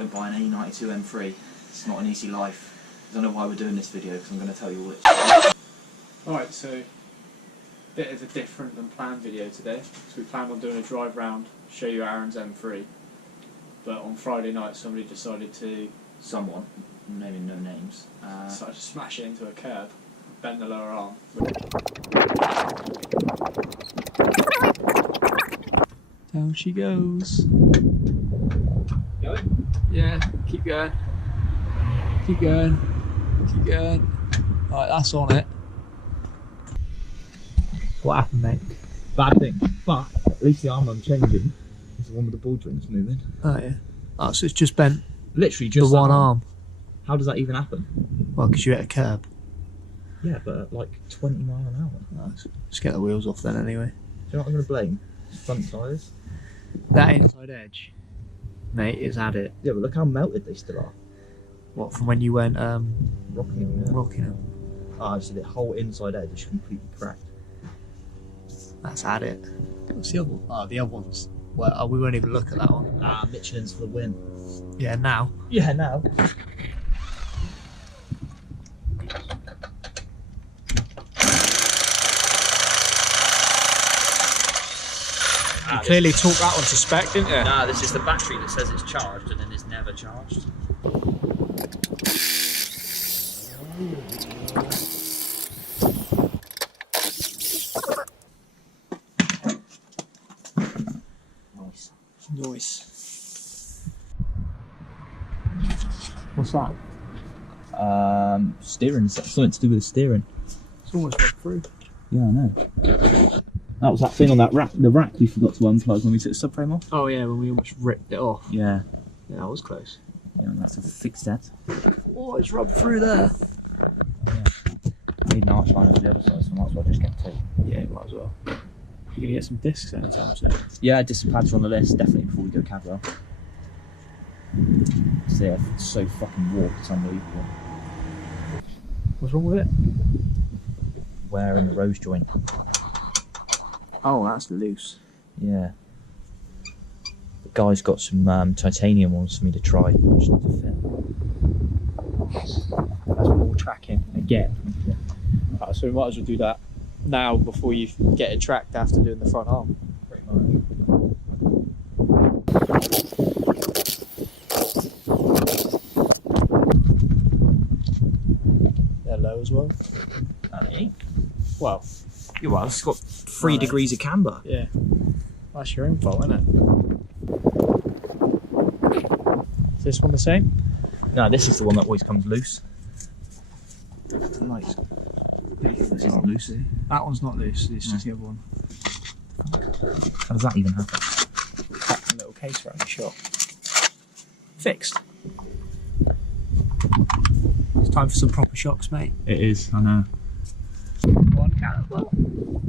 don't buy an E92 M3. It's not an easy life. I don't know why we're doing this video, because I'm going to tell you all it. Alright, so bit of a different than planned video today. So we planned on doing a drive round, show you Aaron's M3. But on Friday night somebody decided to... Someone, naming no names, decided to smash it into a curb, bend the lower arm. Down she goes. Going? Yeah, keep going. Keep going. Keep going. Right, that's on it. What happened, mate? Bad thing, but at least the arm I'm changing is the one with the ball joints moving. Oh yeah. Oh, so it's just bent. Literally just the one arm. How does that even happen? Well, because you hit a curb. Yeah, but at like 20 miles an hour. Nice. Let's get the wheels off then anyway. Do you know what I'm going to blame? Front tyres. That inside edge, mate, is at it. Yeah, but look how melted they still are. What, from when you went Rockingham, yeah. Rockingham? Ah, so the whole inside edge is completely cracked. That's at it. What's the other one? Oh, the other one's... Well, we won't even look at that one. Ah, Michelin's for the win. Yeah, now. Yeah, now. You clearly took that one to spec, didn't you? Nah, this is the battery that says it's charged and then is never charged. Nice. Nice. What's that? Steering. Something to do with the steering. It's almost went through. Yeah, I know. That was that thing on that rack, the rack we forgot to unplug when we took the subframe off. Oh yeah, when we almost ripped it off. Yeah. Yeah, that was close. Yeah, and that's to fix that. Oh, it's rubbed through there. Yeah. I need an arch liner for the other side, so I might as well just get two. Yeah, might as well. You're going to get some discs anytime soon. Yeah, disc and pads are on the list, definitely before we go cab rail. So yeah, it's so fucking warped, it's unbelievable. What's wrong with it? Wear in the rose joint. Oh, that's loose. Yeah. The guy's got some titanium ones for me to try. I just need to fit. That's ball tracking again. Right, so we might as well do that now before you get it tracked after doing the front arm. Pretty much. They're low as well. Well, yeah, well, it's got 3 degrees of camber. Yeah. That's your own fault, isn't it? Is this one the same? No, this is the one that always comes loose. Nice. This isn't loose, is it? That one's not loose, it's just the other one. How does that even happen? Packed a little case around the shop. Fixed. It's time for some proper shocks, mate. It is, I know. 1 caliper,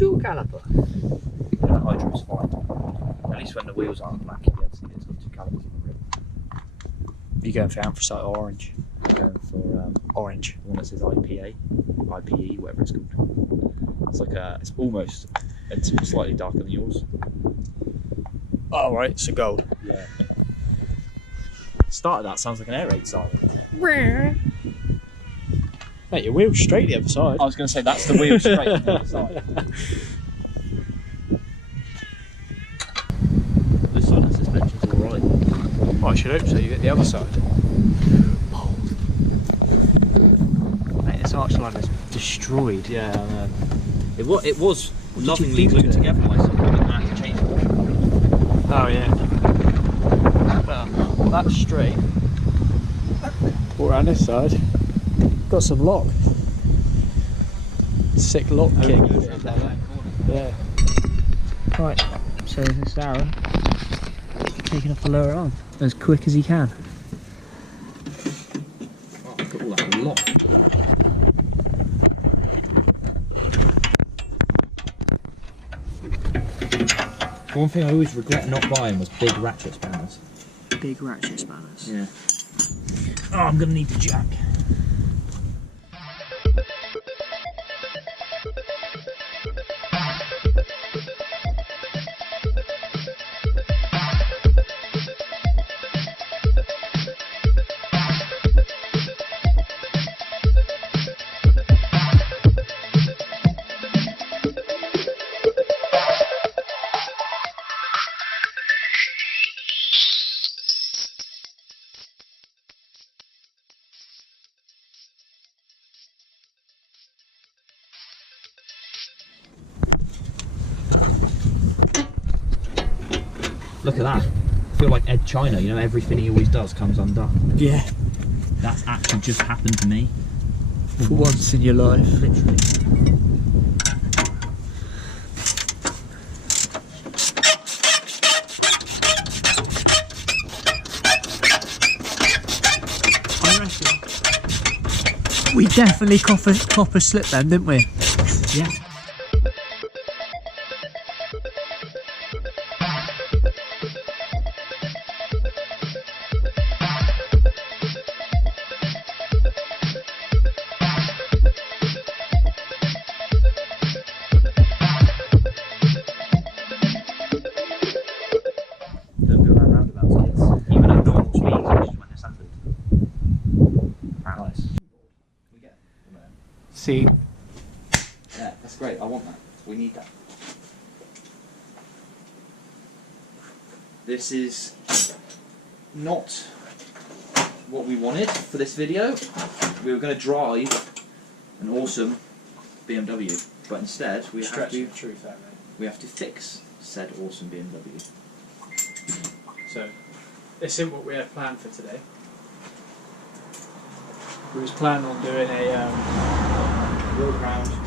2 caliper. Yeah, the hydro's fine. At least when the wheels aren't black, you get to see it's got 2 calipers on the rim. You going for anthracite or orange? I'm going for Orange. the one that says IPA, IPE, whatever it's called. It's like it's almost, it's slightly darker than yours. Oh, right, so gold. Yeah. Start of that sounds like an air raid siren. Mate, your wheel's straight the other side. I was going to say that's the wheel straight on the other side. This side of the suspension's alright. Well, I should hope so, you get the other side. Mate, this arch line is destroyed. Yeah, I know. It was lovingly you do glued to it? together myself. I didn't have to change it. Oh, yeah. Well, that's straight. All around this side. Got some lock. Sick lock kick. Yeah. Right, so this is Aaron taking off the lower arm as quick as he can. Oh, I've got all that lock. One thing I always regret not buying was big ratchet spanners. Big ratchet spanners. Yeah. Oh, I'm gonna need the jack. Look at that. I feel like Ed China, you know, everything he always does comes undone. Yeah. That's actually just happened to me. For once in your life. Literally. I reckon we definitely cop a slip then, didn't we? Yeah. Don't go around roundabouts, kids. Even at normal speeds, which is when they're standard. Nice. We get See. Yeah, that's great. I want that. We need that. This is not what we wanted for this video. We were going to drive an awesome BMW, but instead we have to fix said awesome BMW. So, this isn't what we had planned for today. We was planning on doing a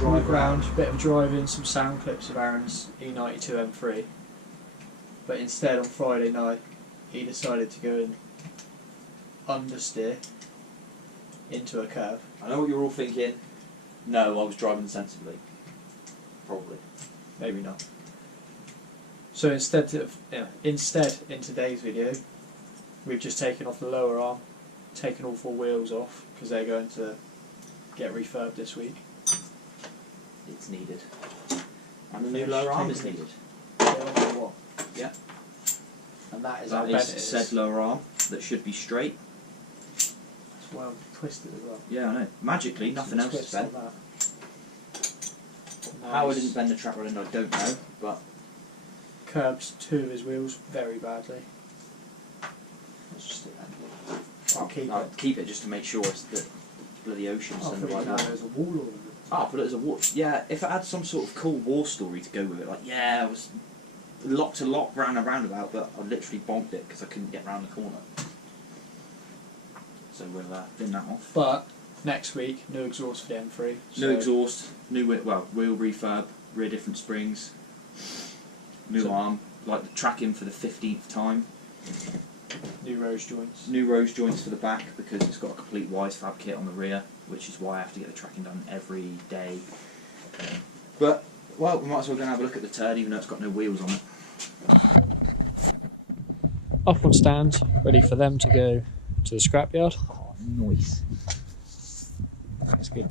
walk round, bit of driving, some sound clips of Aaron's E92 M3. But instead, on Friday night, he decided to go and understeer into a curve. I know what you're all thinking. No, I was driving sensibly. Probably. Maybe not. So instead, in today's video, we've just taken off the lower arm, taken all 4 wheels off because they're going to get refurbed this week. It's needed. And the new lower arm is needed. What? Yeah. And that is That how is bent it said is. lower arm that should be straight. It's well twisted as well. Yeah, I know. Magically, nothing else is Twist on bent. that. How I Nice. didn't bend the track rod end, I don't know, but Curbs 2 of his wheels very badly. let's just stick that. I'll keep I'll it. keep it just to make sure it's the bloody ocean's I'll in the put it right down way. there's a wall over it. Ah, but it as a war. Yeah, if it had some sort of cool war story to go with it, like yeah, I was locked a lot round a roundabout, but I literally bonked it because I couldn't get round the corner. So we'll bin that off. But next week, new exhaust for the M3. New exhaust, new wheel refurb, rear different springs, new arm, like the tracking for the 15th time. New rose joints. New rose joints for the back because it's got a complete wise fab kit on the rear, which is why I have to get the tracking done every day. But well, we might as well go and have a look at the turd, even though it's got no wheels on it. Up on stand, ready for them to go to the scrapyard. Oh, nice. That's good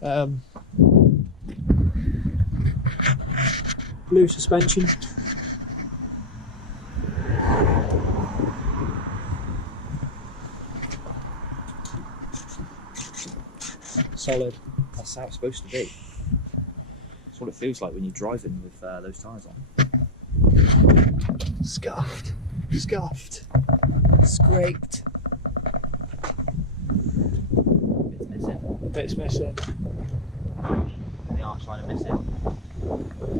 though. Blue suspension. Solid. That's how it's supposed to be. That's what it feels like when you're driving with those tyres on. Scuffed. Scuffed. Scraped. It's missing. Bits missing. The arch line are missing.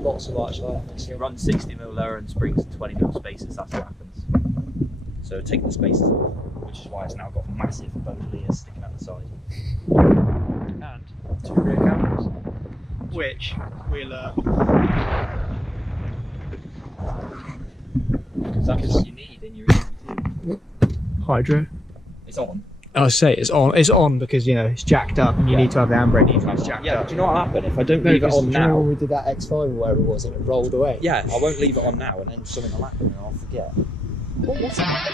Lots of arch light You missing. run 60mm lower and springs to 20mm spacers, that's what happens. So take the spacers off, which is why it's now got massive bowed sticking out the side. And 2 rear cameras, which we'll Because that's what you need in your EV2. hydro. It's on. I say it's on. It's on because you know it's jacked up, and you need to have the handbrake when it's jacked Yeah, up. but do you know what happened? If I don't leave it on now, when we did that X5 or whatever it was and it rolled away. yeah, I won't leave it on now, and then something will happen and I'll forget. What was that?